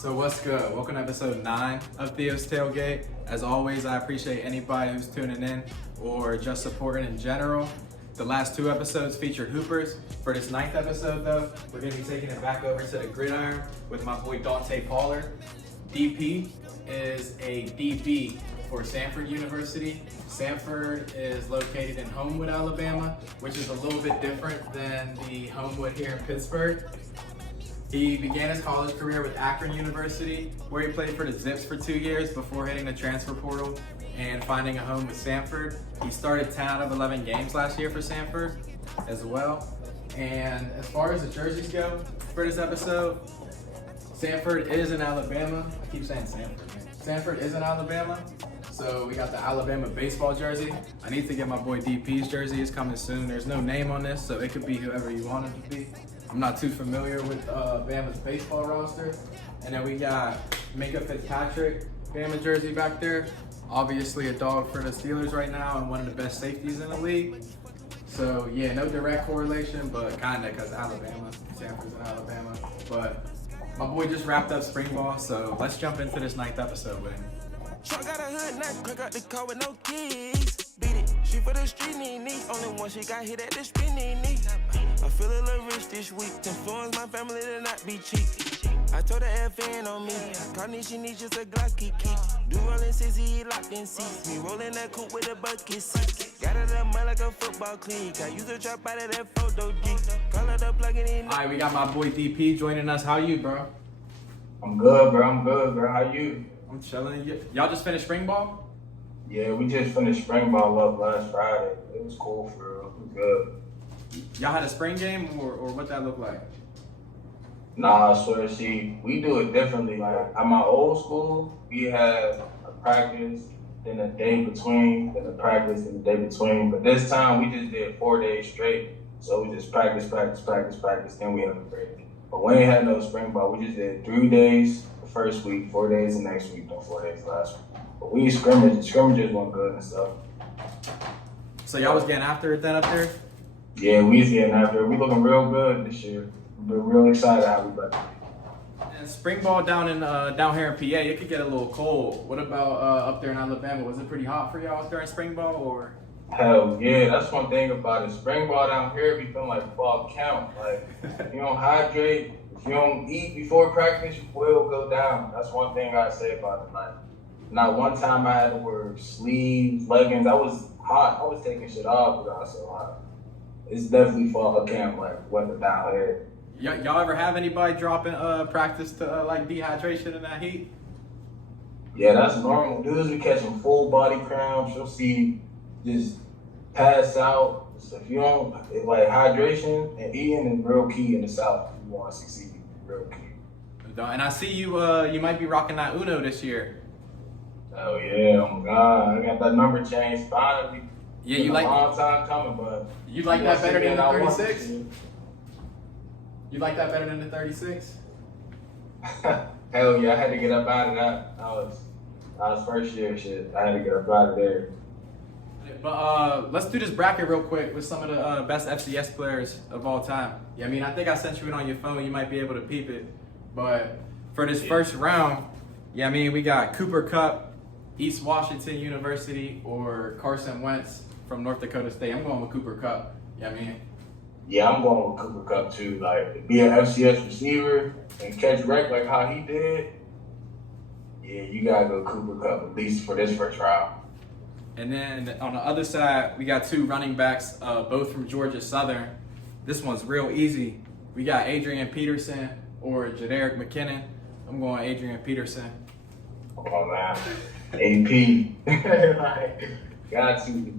So what's good? Welcome to episode 9 of Theo's Tailgate. As always, I appreciate anybody who's tuning in or just supporting in general. The last 2 episodes featured hoopers. For this 9th episode though, we're gonna be taking it back over to the gridiron with my boy Dontae Pollard. DP is a DB for Samford University. Samford is located in Homewood, Alabama, which is a little bit different than the Homewood here in Pittsburgh. He began his college career with Akron University, where he played for the Zips for 2 years before hitting the transfer portal and finding a home with Samford. He started 10 out of 11 games last year for Samford as well. And as far as the jerseys go for this episode, Samford is in Alabama. I keep saying Samford, man. Samford is in Alabama. So we got the Alabama baseball jersey. I need to get my boy DP's jersey. It's coming soon. There's no name on this, so it could be whoever you want it to be. I'm not too familiar with Bama's baseball roster. And then we got Micah Fitzpatrick, Bama jersey back there. Obviously a dog for the Steelers right now and one of the best safeties in the league. So yeah, no direct correlation, but kinda because Alabama, Samford's in Alabama. But my boy just wrapped up spring ball, so let's jump into this 9th episode with him. Truck got a hood, now crack out the car with no keys. Beat it, she for the street knee. Only one she got hit at the spinning knee. I feel a little rich this week. Influence my family to not be cheap. I told her FN on me. Carnage, she needs just a Glocky key. Do rollin' 60, locked in seats. Me rollin' that coupe with a bucket seat. Got it up mud like a football clique. I use a drop out of that photo G. Call it up, plug it in. Alright, we got my boy DP joining us. How you, bro? I'm good, bro. How you? I'm chilling. Y'all just finished spring ball? Yeah, we just finished spring ball up last Friday. It was cool for real. It was good. Y'all had a spring game or what that look like? Nah, I swear, see, we do it differently. Like at my old school, we had a practice, then a day between, then a practice, and a day between. But this time we just did 4 days straight. So we just practice, then we have a break. But we ain't had no spring ball. We just did 3 days the first week, 4 days the next week, then 4 days last week. But we scrimmages went good and stuff. So y'all was getting after it then up there? Yeah, we was getting after it. We looking real good this year. We're real excited how we back. And spring ball down here in PA, it could get a little cold. What about up there in Alabama? Was it pretty hot for y'all during spring ball or? Hell yeah, that's one thing about it. Spring ball down here be feeling like fall count. Like if you don't hydrate, if you don't eat before practice, you will go down. That's one thing I say about it. Like not one time I had to wear sleeves, leggings. I was hot. I was taking shit off because I was so hot. It's definitely fall camp like weather down here. Y'all ever have anybody dropping practice to like dehydration in that heat? Yeah, that's normal. Dudes be catching full body cramps. You'll see just pass out. So if you don't like hydration and eating is real key in the South if you want to succeed. Real key. And I see you you might be rocking that Uno this year. Oh yeah, oh my God. I got that number changed finally. Yeah, it's you a like long time coming, but you like that better than the 36? You like that better than the 36? Hell yeah, I had to get up out of that. That was first year shit. I had to get up out of there. But let's do this bracket real quick with some of the best FCS players of all time. Yeah, I mean, I think I sent you it on your phone. You might be able to peep it. But for this first round, yeah, I mean, we got Cooper Kupp, East Washington University, or Carson Wentz from North Dakota State. I'm going with Cooper Kupp. Yeah, I mean. Yeah, I'm going with Cooper Kupp too. Like, to be an FCS receiver and catch wreck like how he did, yeah, you gotta go Cooper Kupp at least for this first round. And then on the other side, we got 2 running backs, both from Georgia Southern. This one's real easy. We got Adrian Peterson or Jadarick McKinnon. I'm going Adrian Peterson. Come on, man. AP. Like, got to.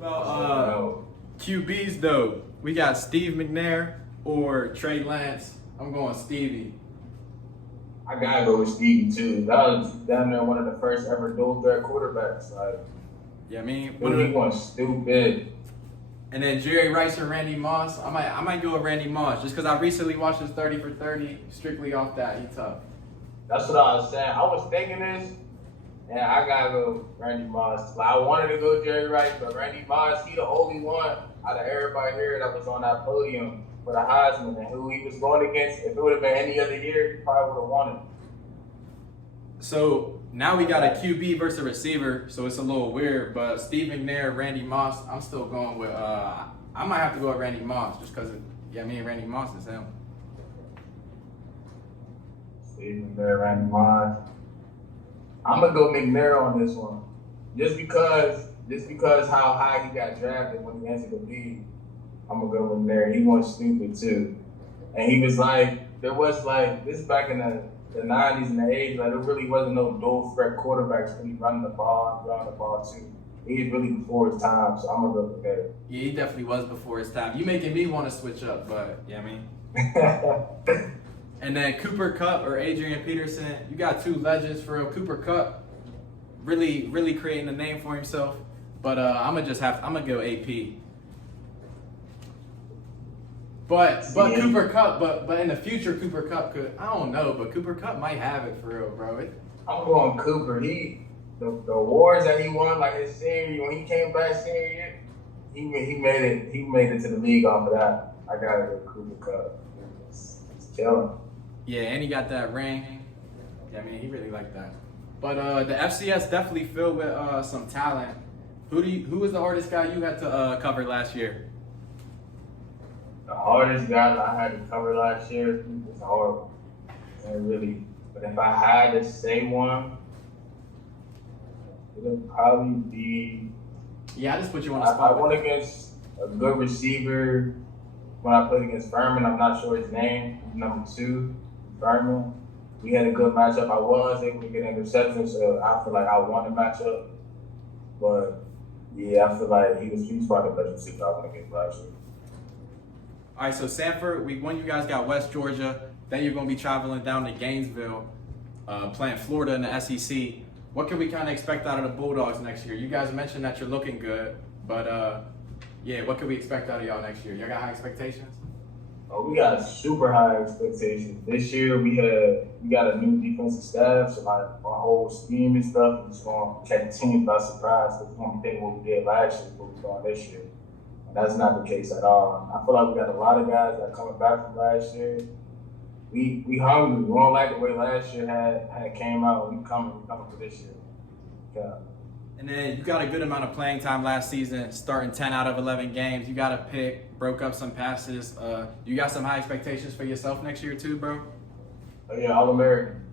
Well, QBs though, we got Steve McNair or Trey Lance. I'm going Stevie. I gotta go with Stevie too. That was down there one of the first ever dual threat quarterbacks. Like, yeah, I mean, he went stupid. And then Jerry Rice or Randy Moss. I might go with Randy Moss just because I recently watched his 30 for 30 strictly off that. He's tough. That's what I was saying. I was thinking this, and I gotta go Randy Moss. Like, I wanted to go Jerry Rice, but Randy Moss, he the only one out of everybody here that was on that podium for the Heisman, and who he was going against. If it would have been any other year, he probably would have won it. So now we got a QB versus a receiver, so it's a little weird. But Steve McNair, Randy Moss, I'm still going with. I might have to go with Randy Moss just because, me and Randy Moss is him. Steve McNair, Randy Moss. I'm gonna go McNair on this one, just because how high he got drafted when he entered the league. I'm gonna go with McNair. He wasn't stupid too, and he was like, there was like this back in the 90s and the 80s, like there really wasn't no dual threat quarterbacks really running the ball and throwing the ball too. He was really before his time, so I'm gonna go with McNair. Yeah, he definitely was before his time. You making me want to switch up, but I mean. And then Cooper Kupp or Adrian Peterson, you got two legends for real. Cooper Kupp really creating a name for himself, but I'm gonna go AP. But Cooper Kupp, but in the future Cooper Kupp could, I don't know, but Cooper Kupp might have it for real, bro. I'm going Cooper. The awards that he won, like his senior year, when he came back senior year, he made it to the league off of that. I gotta go Cooper Kupp. It's killing. Yeah, and he got that ring. Yeah, I mean he really liked that. But the FCS definitely filled with some talent. Who was the hardest guy you had to cover last year? The hardest guy that I had to cover last year was horrible. And really, but if I had to say one, it would probably be. Yeah, I just put you on the spot. I went against a good receiver when I played against Furman. I'm not sure his name. Number 2, Furman. We had a good matchup. I was able to get an interception, so I feel like I won the matchup. But yeah, I feel like he's probably the best receiver I went against last year. All right, so Samford, week 1 you guys got West Georgia. Then you're going to be traveling down to Gainesville, playing Florida in the SEC. What can we kind of expect out of the Bulldogs next year? You guys mentioned that you're looking good, but what can we expect out of y'all next year? Y'all got high expectations? Oh, we got super high expectations. This year we got a new defensive staff, so like our whole scheme and stuff is going to catch teams by surprise. Because we're going to think what we did last year, what we're doing this year. That's not the case at all. I feel like we got a lot of guys that are coming back from last year. We hungry. We don't like the way last year had came out. We coming for this year. Yeah. And then you got a good amount of playing time last season, starting 10 out of 11 games. You got a pick, broke up some passes. You got some high expectations for yourself next year too, bro? Oh, yeah, All-American.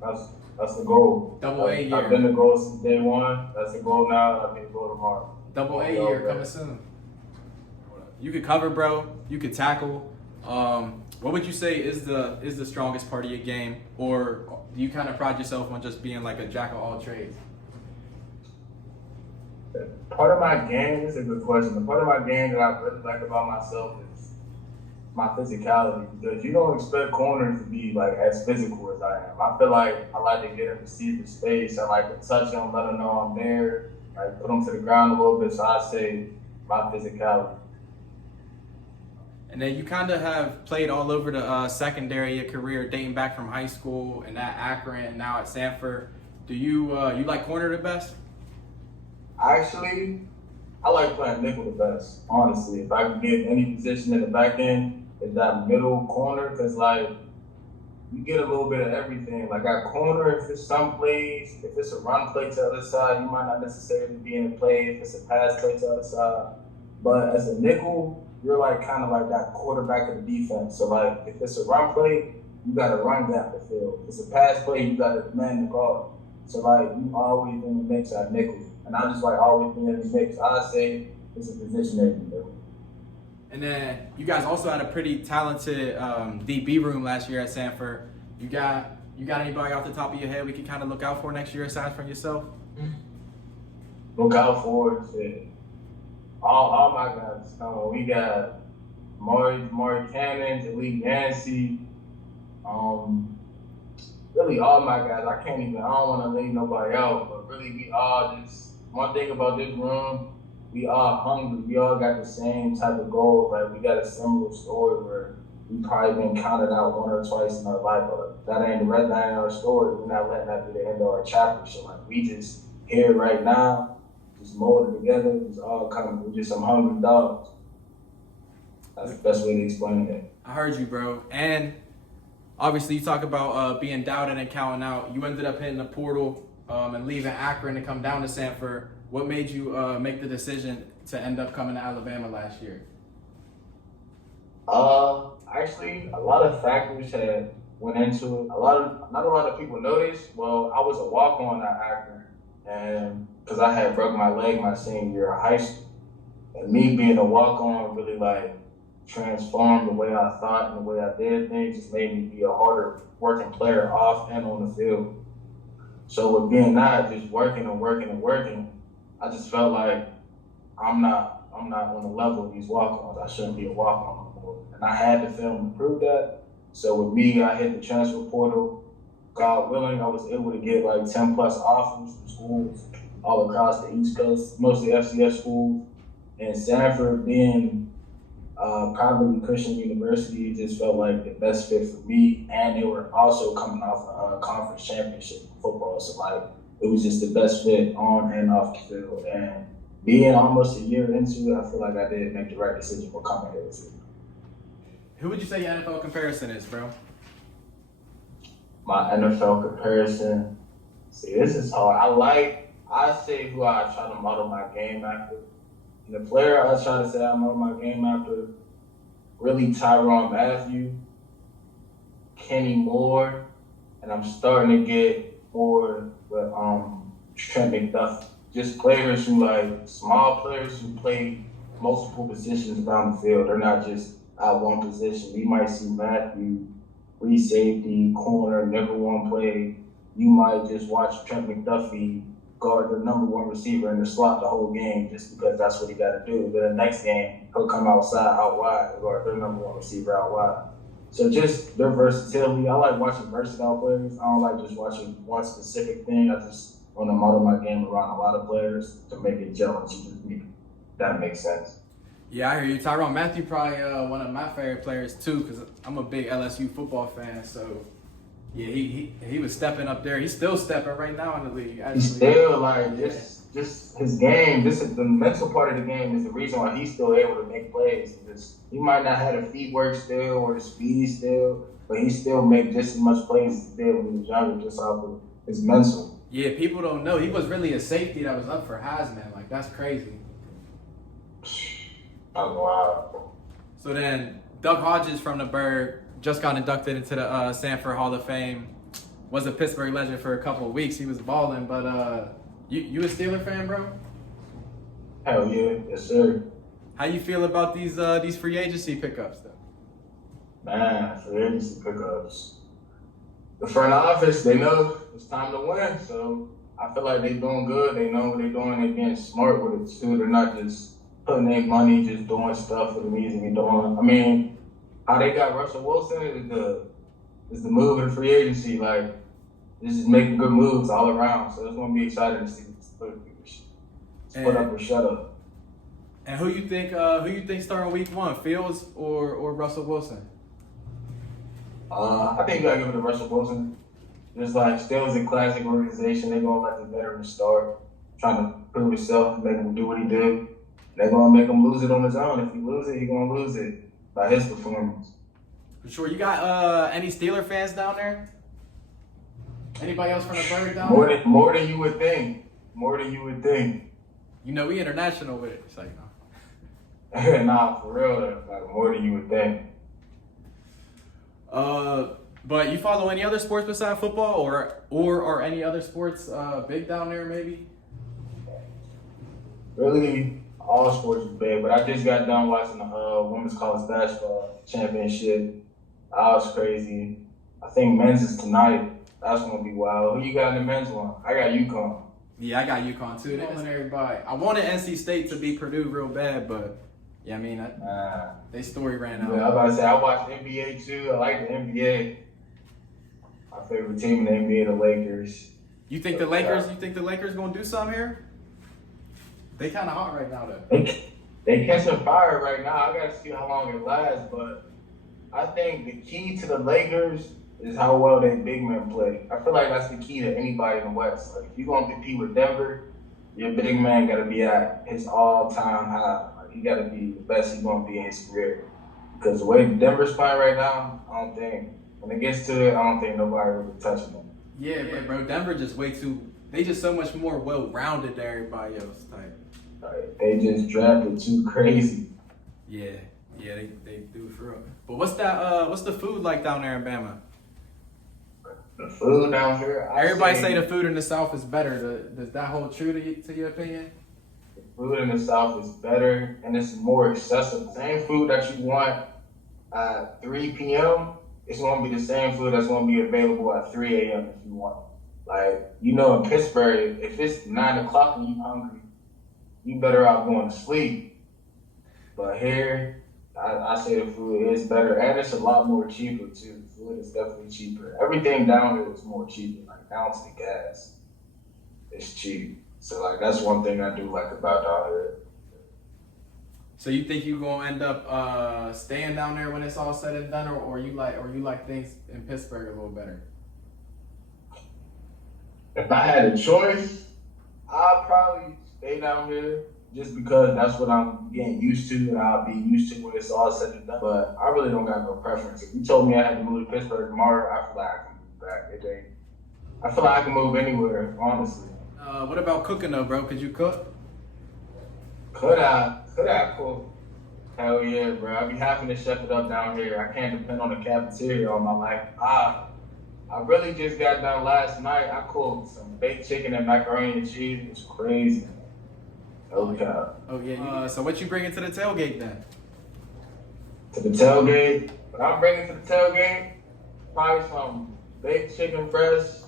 That's the goal. Double A year. I've been the goal since day one. That's the goal now. I think goal tomorrow. Double A year coming soon. You could cover, bro. You could tackle. What would you say is the strongest part of your game, or do you kind of pride yourself on just being like a jack of all trades? Part of my game is a good question. The part of my game that I really like about myself is my physicality, because you don't expect corners to be like as physical as I am. I feel like I like to get in receiver space. I like to touch them, let them know I'm there, like put them to the ground a little bit. So I say my physicality. And then you kind of have played all over the secondary of your career, dating back from high school and at Akron and now at Samford. Do you like corner the best? Actually, I like playing nickel the best, honestly. If I can get any position in the back end, it's that middle corner, because like you get a little bit of everything. Like at corner, if it's some plays, if it's a run play to the other side, you might not necessarily be in the play. If it's a pass play to the other side, but as a nickel, you're like kind of like that quarterback of the defense. So like if it's a run play, you got to run gap the field. If it's a pass play, you got to man the guard. So like you always in the mix at nickel, and I just like always being in the mix. I say it's a position that you do. And then you guys also had a pretty talented DB room last year at Samford. You got anybody off the top of your head we can kind of look out for next year aside from yourself? Look out for it. All my guys coming. We got Maury Cannon, Jaleel Yancey, really all my guys. I don't want to leave nobody out, but really we all just, one thing about this room, we all hungry. We all got the same type of goal. Like we got a similar story where we probably been counted out one or twice in our life, but that ain't our story. We're not letting that be the end of our chapter. So like we just here right now, just molded together. It's all coming. We're just some hungry dogs. That's the best way to explain it. I heard you, bro. And obviously you talk about being doubted and counting out. You ended up hitting the portal and leaving Akron to come down to Samford. What made you make the decision to end up coming to Alabama last year? Actually, a lot of factors had went into it. Not a lot of people noticed. Well, I was a walk-on at Akron, and because I had broke my leg my senior year of high school, and me being a walk-on really like transformed the way I thought and the way I did things. Just made me be a harder working player off and on the field. So with being that, just working and working and working, I just felt like I'm not on the level of these walk-ons. I shouldn't be a walk-on no more. And I had the film to prove that. So with me, I hit the transfer portal. God willing, I was able to get like 10 plus offers from schools all across the East Coast, mostly FCS schools. And Samford being privately Christian university, it just felt like the best fit for me. And they were also coming off a conference championship in football. So like, it was just the best fit on and off the field. And being almost a year into it, I feel like I did make the right decision for coming here too. Who would you say your NFL comparison is, bro? My NFL comparison, see, this is hard. I say who I try to model my game after. And the player I try to say I model my game after, really Tyrann Mathieu, Kenny Moore, and I'm starting to get more with Trent McDuffie. Just players who small players who play multiple positions down the field. They're not just at one position. You might see Mathieu, free safety, corner, never one play. You might just watch Trent McDuffie guard the number one receiver in the slot the whole game just because that's what he got to do. Then the next game, he'll come outside, out wide, and guard their number one receiver out wide. So just their versatility. I like watching versatile players. I don't like just watching one specific thing. I just want to model my game around a lot of players to make it gel with me. That makes sense. Yeah, I hear you. Tyrann Mathieu probably one of my favorite players too, because I'm a big LSU football fan. So yeah, he was stepping up there. He's still stepping right now in the league. Actually. He's still just his game. This is the mental part of the game is the reason why he's still able to make plays. Because he might not have the feet work still or the speed still, but he still make just as much plays as he did when he was younger, just off of his mental. Yeah, people don't know he was really a safety that was up for Heisman. Like that's crazy. Oh wow. So then Doug Hodges from the Berg just got inducted into the Samford Hall of Fame. Was a Pittsburgh legend for a couple of weeks. He was balling, but you a Steeler fan, bro? Hell yeah, yes sir. How you feel about these free agency pickups though? Man, free agency pickups. The front office, they know it's time to win, so I feel like they doing good. They know what they're doing. They're being smart with it too. They're not just putting their money, just doing stuff for the reason they're doing. I mean, how they got Russell Wilson is the move in free agency. Like, this is making good moves all around. So it's gonna be exciting to see split up or shut up. And who you think starting week 1, Fields or Russell Wilson? I think you gotta give it to Russell Wilson. Just like still is a classic organization, they're gonna let the veteran start, trying to prove himself, make him do what he did. They're gonna make him lose it on his own. If he lose it, he's gonna lose it by his performance. For sure. You got any Steeler fans down there? Anybody else from the Berg down there? More than you would think. More than you would think. You know, we international with it. It's like, no. Nah, for real though. Like more than you would think. But you follow any other sports besides football, or are any other sports big down there? Maybe. Really, all sports is big. But I just got done watching the women's college basketball championship. That was crazy. I think men's is tonight. That's gonna be wild. Who you got in the men's one? I got UConn. Yeah, I got UConn too. They won everybody. I wanted NC State to beat Purdue real bad, but. Yeah, I mean, they story ran out. Yeah, I was about to say, I watched NBA too. I like the NBA. My favorite team in the NBA, the Lakers. You think the Lakers gonna do something here? They kind of hot right now, though. They catching fire right now. I gotta see how long it lasts, but I think the key to the Lakers is how well they big men play. I feel like that's the key to anybody in the West. Like, if you're gonna compete with Denver, your big man gotta be at his all-time high. He got to be the best he's going to be in his career. Because the way Denver's playing right now, I don't think when it gets to it, I don't think nobody really touching them. Yeah, but bro, Denver just way too. They just so much more well-rounded than everybody else. Type. Like, they just drafted too crazy. Yeah, they do for real. But what's that? What's the food like down there in Bama? The food down here. Everybody say the food in the South is better. Does that hold true to your opinion? The food in the South is better and it's more accessible. Same food that you want at 3 p.m. It's gonna be the same food that's gonna be available at 3 a.m. if you want. Like, you know, in Pittsburgh, if it's 9 o'clock and you hungry, you better out going to sleep. But here, I say the food is better, and it's a lot more cheaper too. The food is definitely cheaper. Everything down here is more cheaper, like down to the gas. It's cheap. So like that's one thing I do like about down here. So you think you gonna end up staying down there when it's all said and done, or you like things in Pittsburgh a little better? If I had a choice, I'd probably stay down here just because that's what I'm getting used to and I'll be used to when it's all said and done. But I really don't got no preference. If you told me I had to move to Pittsburgh tomorrow, I feel like I can move back. I feel like I can move anywhere, honestly. What about cooking though, bro? Could you cook? Could I cook? Hell yeah, bro. I be having to chef it up down here. I can't depend on the cafeteria all my life. I really just got done last night. I cooked some baked chicken and macaroni and cheese. It was crazy. Oh God. Oh yeah. So what you bringing to the tailgate then? To the tailgate? What I'm bringing to the tailgate? Probably some baked chicken breast,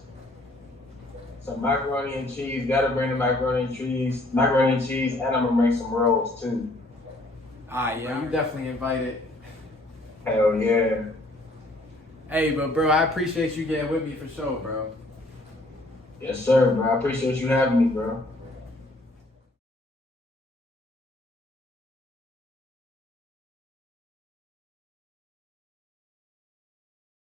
some macaroni and cheese. Gotta bring the macaroni and cheese, and I'm gonna bring some rolls too. Yeah, you definitely invited. Hell yeah. Hey, but bro, I appreciate you getting with me for sure, bro. Yes, sir, bro. I appreciate you having me, bro.